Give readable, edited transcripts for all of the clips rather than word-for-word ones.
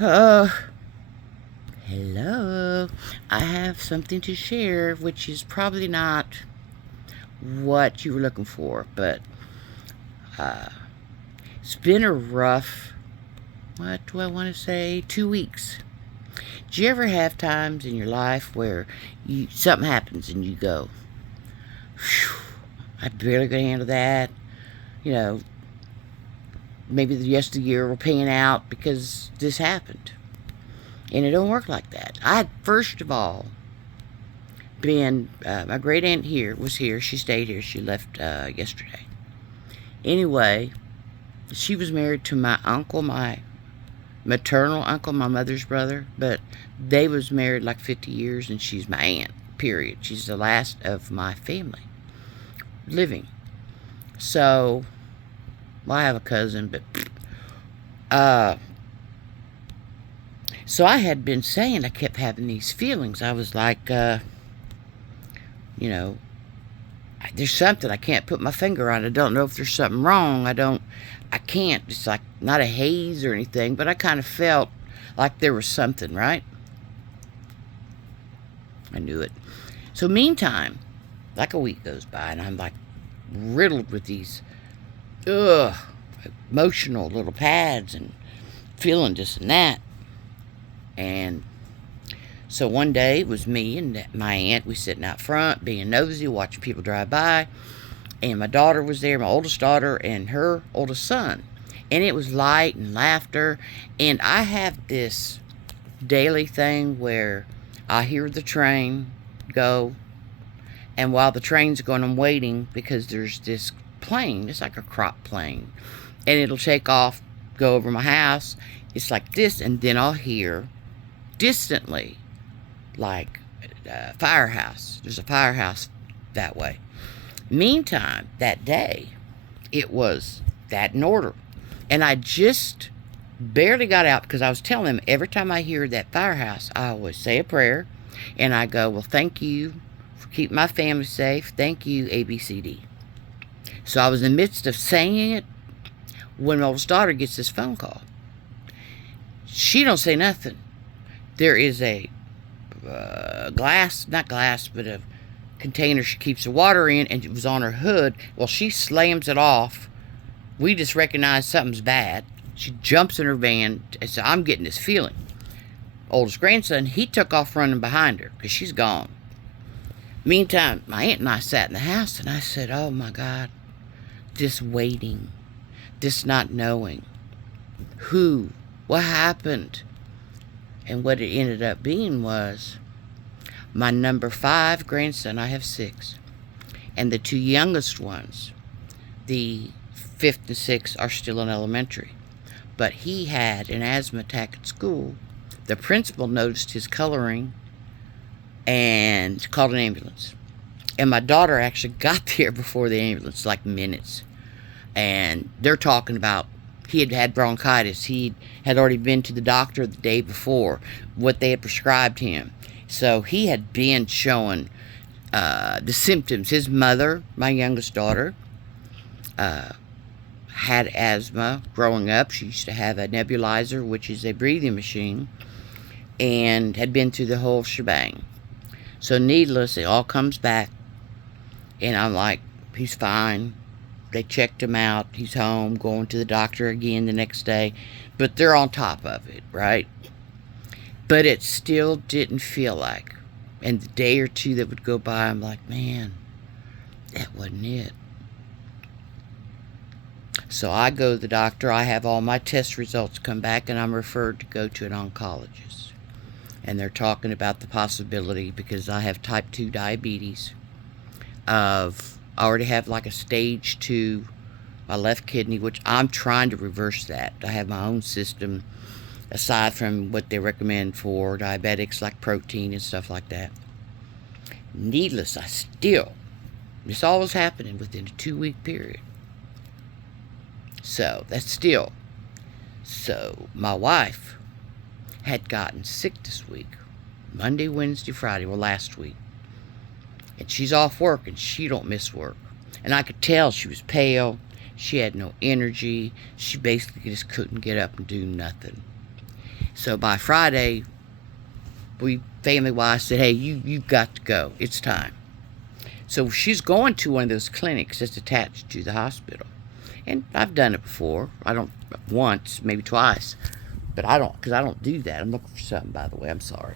Uh, Hello. I have something to share, which is probably not what you were looking for, but uh, it's been a rough, what do I want to say, 2 weeks. Do you ever have times in your life where something happens and you go, phew, I barely gonna handle that? You know, maybe the rest of the year we're paying out because this happened. And it don't work like that. I, first of all, my great aunt here was here. She stayed here. She left yesterday. Anyway, she was married to my uncle, my maternal uncle, my mother's brother. But they was married like 50 years, and she's my aunt. Period. She's the last of my family living. So, well, I have a cousin, but so I had been saying I kept having these feelings. I was like, you know, there's something I can't put my finger on. I don't know if there's something wrong. I can't. It's like not a haze or anything, but I kind of felt like there was something, right? I knew it. So meantime, like a week goes by, and I'm like riddled with these, ugh, emotional little pads and feeling this and that. And so one day it was me and my aunt. We sitting out front being nosy, watching people drive by. And my daughter was there, my oldest daughter and her oldest son. And it was light and laughter. And I have this daily thing where I hear the train go. And while the train's going, I'm waiting because there's this plane. It's like a crop plane. And it'll take off, go over my house. It's like this. And then I'll hear distantly, like a firehouse. There's a firehouse that way. Meantime, that day, it was that in order. And I just barely got out because I was telling them every time I hear that firehouse, I always say a prayer. And I go, well, thank you for keeping my family safe. Thank you, ABCD. So I was in the midst of saying it when my oldest daughter gets this phone call. She don't say nothing. There is a not glass, but a container she keeps the water in, and it was on her hood. Well, she slams it off. We just recognize something's bad. She jumps in her van, and so I'm getting this feeling. Oldest grandson, he took off running behind her because she's gone. Meantime, my aunt and I sat in the house, and I said, oh my God, this waiting, this not knowing who, what happened. And what it ended up being was my number 5 grandson. I have 6. And the 2 youngest ones, the 5th and 6th, are still in elementary. But he had an asthma attack at school. The principal noticed his coloring and called an ambulance. And my daughter actually got there before the ambulance, like minutes. And they're talking about he had had bronchitis. He had already been to the doctor the day before, what they had prescribed him. So he had been showing the symptoms. His mother, my youngest daughter, had asthma growing up. She used to have a nebulizer, which is a breathing machine, and had been through the whole shebang. So needless, it all comes back, and I'm like, he's fine. They checked him out. He's home, going to the doctor again the next day. But they're on top of it, right? But it still didn't feel like. And the day or two that would go by, I'm like, man, that wasn't it. So I go to the doctor. I have all my test results come back, and I'm referred to go to an oncologist. And they're talking about the possibility, because I have type 2 diabetes, of I already have like a stage 2, my left kidney, which I'm trying to reverse that. I have my own system, aside from what they recommend for diabetics, like protein and stuff like that. Needless, this all was happening within a 2-week period. So, So, my wife had gotten sick this week. Monday, Wednesday, Friday, last week. And she's off work, and she don't miss work. And I could tell she was pale. She had no energy. She basically just couldn't get up and do nothing. So by Friday, we family-wise said, hey, you've got to go. It's time. So she's going to one of those clinics that's attached to the hospital. And I've done it before. I don't, once, maybe twice. But I don't, because I don't do that. I'm looking for something, by the way. I'm sorry.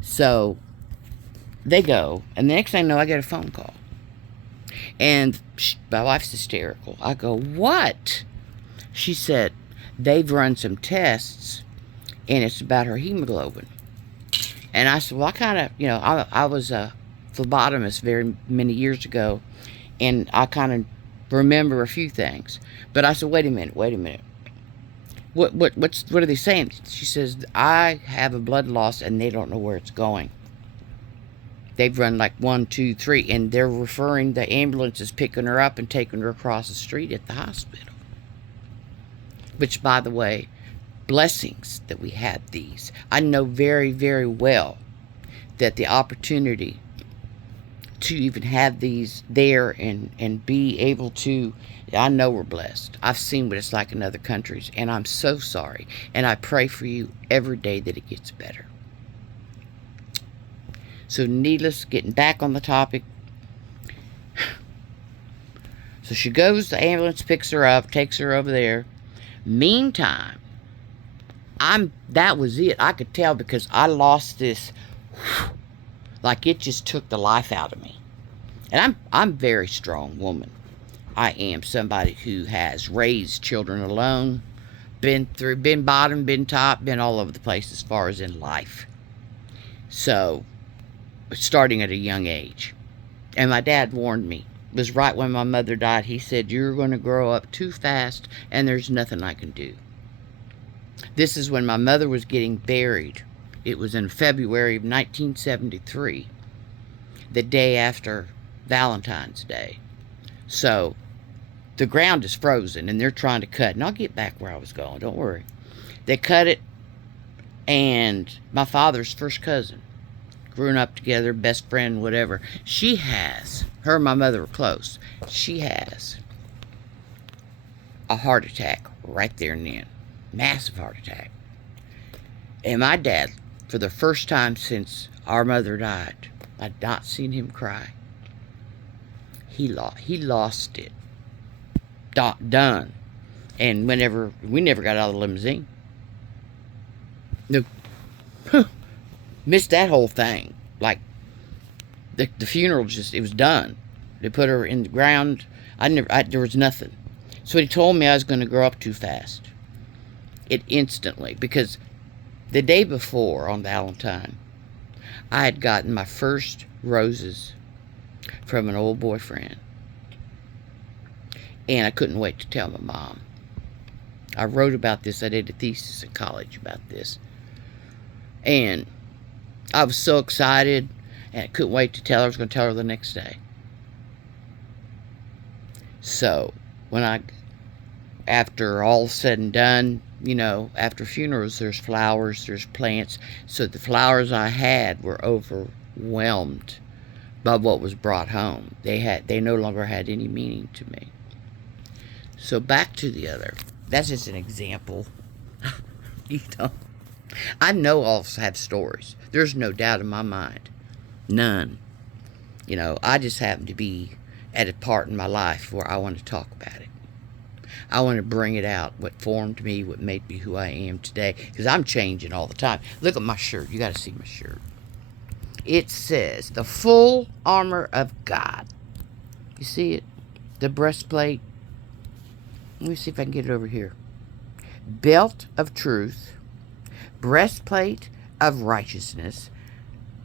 So they go, and the next thing I know, I get a phone call. And my wife's hysterical. I go, what? She said, they've run some tests, and it's about her hemoglobin. And I said, well, I kind of, I was a phlebotomist very many years ago, and I kind of remember a few things. But I said, wait a minute. What are they saying? She says, I have a blood loss, and they don't know where it's going. They've run like 1, 2, 3, and they're referring, the ambulance is picking her up and taking her across the street at the hospital. Which, by the way, blessings that we had these. I know very, very well that the opportunity to even have these there and be able to, I know we're blessed. I've seen what it's like in other countries, and I'm so sorry. And I pray for you every day that it gets better. So needless, getting back on the topic. So she goes, the ambulance picks her up, takes her over there. Meantime, that was it. I could tell because I lost this, like it just took the life out of me. And I'm a very strong woman. I am somebody who has raised children alone, been bottom, been top, been all over the place as far as in life. So, starting at a young age. And my dad warned me. It was right when my mother died. He said, you're going to grow up too fast, and there's nothing I can do. This is when my mother was getting buried. It was in February of 1973, the day after Valentine's Day. So, the ground is frozen, and they're trying to cut. And I'll get back where I was going, don't worry. They cut it, and my father's first cousin, growing up together, best friend, whatever, her and my mother were close. She has a heart attack right there and then. Massive heart attack. And my dad, for the first time since our mother died, I'd not seen him cry. He lost it. Done. And we never got out of the limousine. No. Missed that whole thing. Like, the funeral it was done. They put her in the ground. There was nothing. So he told me I was going to grow up too fast. It instantly, because the day before on Valentine, I had gotten my first roses from an old boyfriend. And I couldn't wait to tell my mom. I wrote about this. I did a thesis in college about this. And I was so excited, and I couldn't wait to tell her. I was going to tell her the next day. So, after all said and done, after funerals, there's flowers, there's plants. So the flowers I had were overwhelmed by what was brought home. They no longer had any meaning to me. So back to the other. That's just an example. I know all of us have stories. There's no doubt in my mind. None. I just happen to be at a part in my life where I want to talk about it. I want to bring it out, what formed me, what made me who I am today. Because I'm changing all the time. Look at my shirt. You got to see my shirt. It says, the full armor of God. You see it? The breastplate. Let me see if I can get it over here. Belt of truth. Breastplate of righteousness.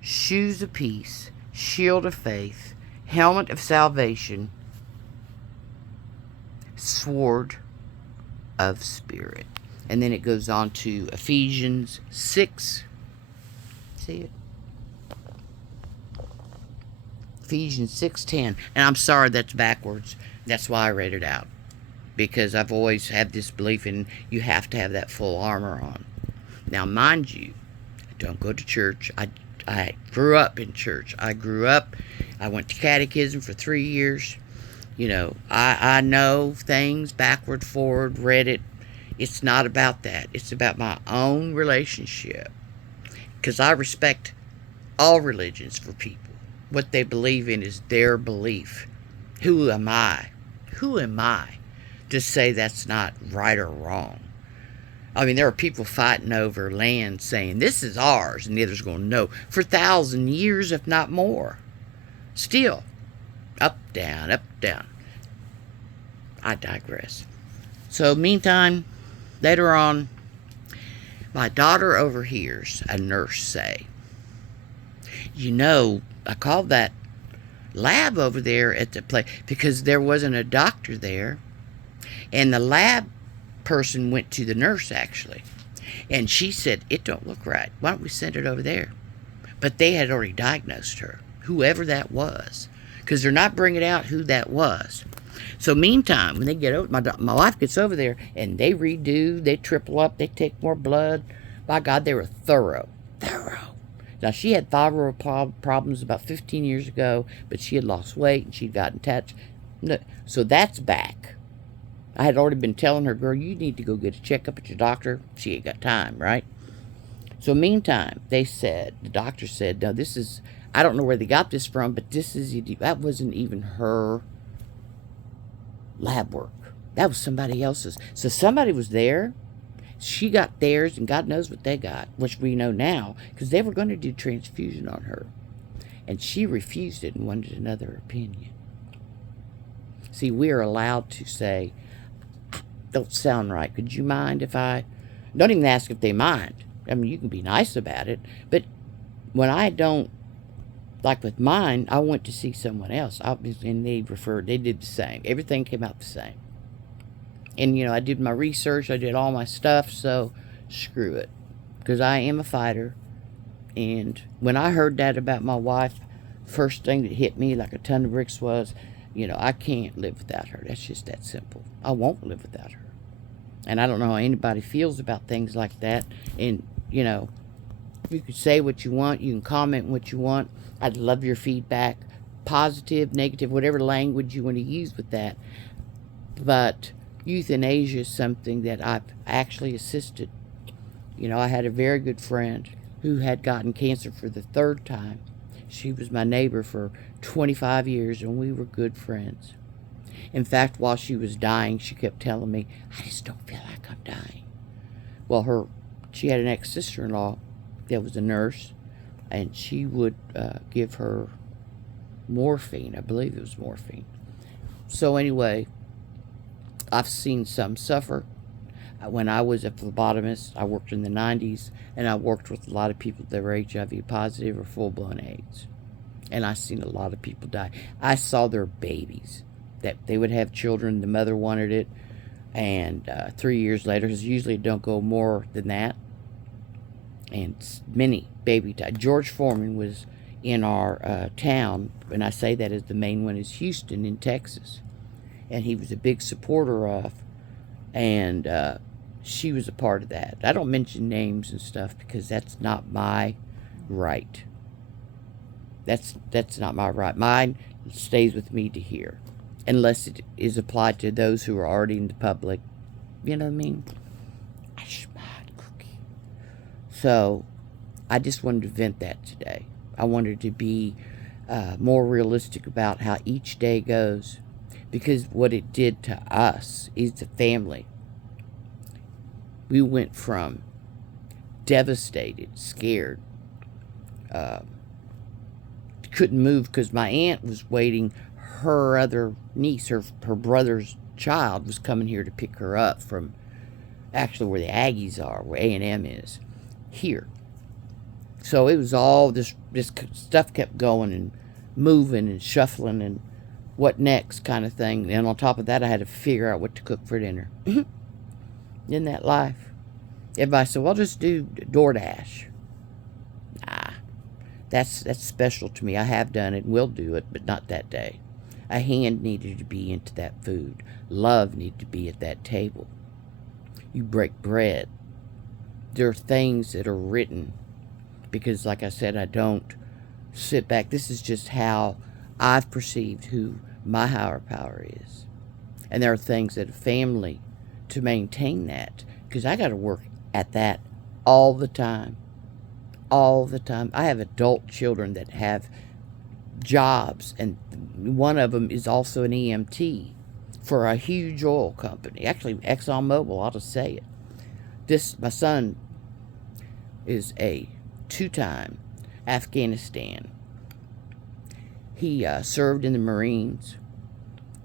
Shoes of peace. Shield of faith. Helmet of salvation. Sword of spirit. And then it goes on to Ephesians 6. See it? Ephesians 6:10. And I'm sorry that's backwards. That's why I read it out. Because I've always had this belief in you have to have that full armor on. Now, mind you, I don't go to church. I grew up in church. I went to catechism for 3 years. I know things backward, forward, read it. It's not about that. It's about my own relationship. Because I respect all religions for people. What they believe in is their belief. Who am I? Who am I to say that's not right or wrong? I mean, there are people fighting over land saying, this is ours, and the other's going, no, for 1,000 years, if not more. Still, up, down, up, down. I digress. So, meantime, later on, my daughter overhears a nurse say, I called that lab over there at the place because there wasn't a doctor there. And the lab person went to the nurse, actually. And she said, it don't look right. Why don't we send it over there? But they had already diagnosed her, whoever that was, because they're not bringing out who that was. So meantime, when they get over, my wife gets over there, and they redo, they triple up, they take more blood. By God, they were thorough. Now, she had thyroid problems about 15 years ago, but she had lost weight, and she'd gotten attached. No, so that's back. I had already been telling her, girl, you need to go get a checkup at your doctor. She ain't got time, right? So meantime, the doctor said, no, this is, I don't know where they got this from, but that wasn't even her lab work. That was somebody else's. So somebody was there. She got theirs, and God knows what they got, which we know now, because they were going to do transfusion on her. And she refused it and wanted another opinion. See, we are allowed to say, don't sound right. Could you mind if I... Don't even ask if they mind. I mean, you can be nice about it. But when I don't, like with mine, I went to see someone else. And they did the same. Everything came out the same. And, I did my research. I did all my stuff. So, screw it. Because I am a fighter. And when I heard that about my wife, first thing that hit me like a ton of bricks was, I can't live without her. That's just that simple. I won't live without her. And I don't know how anybody feels about things like that. And, you can say what you want. You can comment what you want. I'd love your feedback. Positive, negative, whatever language you want to use with that. But euthanasia is something that I've actually assisted. I had a very good friend who had gotten cancer for the 3rd time. She was my neighbor for 25 years, and we were good friends. In fact, while she was dying, she kept telling me, I just don't feel like I'm dying. Well, she had an ex-sister-in-law that was a nurse, and she would give her morphine. I believe it was morphine. So anyway, I've seen some suffer. When I was a phlebotomist, I worked in the 90s, and I worked with a lot of people that were HIV positive or full-blown AIDS. And I seen a lot of people die. I saw their babies, that they would have children, the mother wanted it, and 3 years later, because usually it don't go more than that, and many baby died. George Foreman was in our town, and I say that as the main one is Houston in Texas, and he was a big supporter of, and she was a part of that. I don't mention names and stuff because that's not my right. That's not my right. Mine stays with me to hear, unless it is applied to those who are already in the public. You know what I mean? I smiled, cookie. So, I just wanted to vent that today. I wanted to be more realistic about how each day goes, because what it did to us is the family. We went from devastated, scared, couldn't move because my aunt was waiting. Her other niece, her brother's child, was coming here to pick her up from actually where the Aggies are, where A&M is, here. So it was all this stuff kept going and moving and shuffling and what next kind of thing. And on top of that, I had to figure out what to cook for dinner. Isn't that life? Everybody said, well, just do DoorDash. Nah, that's special to me. I have done it and will do it, but not that day. A hand needed to be into that food. Love needed to be at that table. You break bread. There are things that are written because, like I said, I don't sit back. This is just how I've perceived who my higher power is. And there are things that a family to maintain that, because I got to work at that all the time. All the time. I have adult children that have jobs, and one of them is also an EMT for a huge oil company. Actually, ExxonMobil, I'll just say it. My son is a 2-time Afghanistan. He served in the Marines.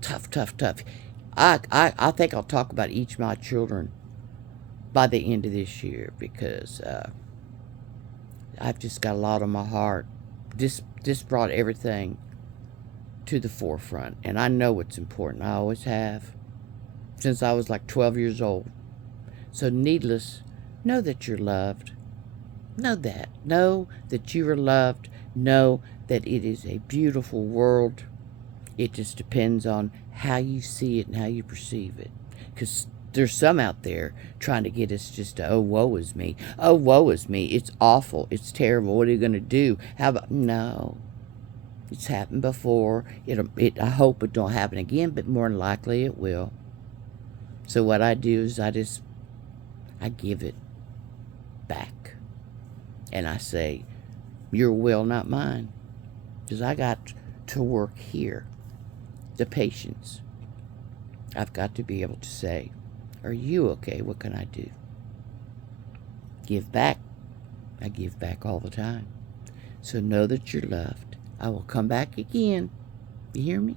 Tough, tough, tough. I think I'll talk about each of my children by the end of this year, because I've just got a lot on my heart. This brought everything to the forefront, and I know it's important. I always have, since I was like 12 years old. So needless, know that you're loved. Know that. Know that you are loved. Know that it is a beautiful world. It just depends on how you see it and how you perceive it. Because there's some out there trying to get us just to, oh, woe is me. Oh, woe is me. It's awful. It's terrible. What are you going to do? How about, no. It's happened before. I hope it don't happen again, but more than likely it will. So what I do is I give it back. And I say, your will, not mine. Because I got to work here. The patience. I've got to be able to say, are you okay? What can I do? Give back. I give back all the time. So know that you're loved. I will come back again. You hear me?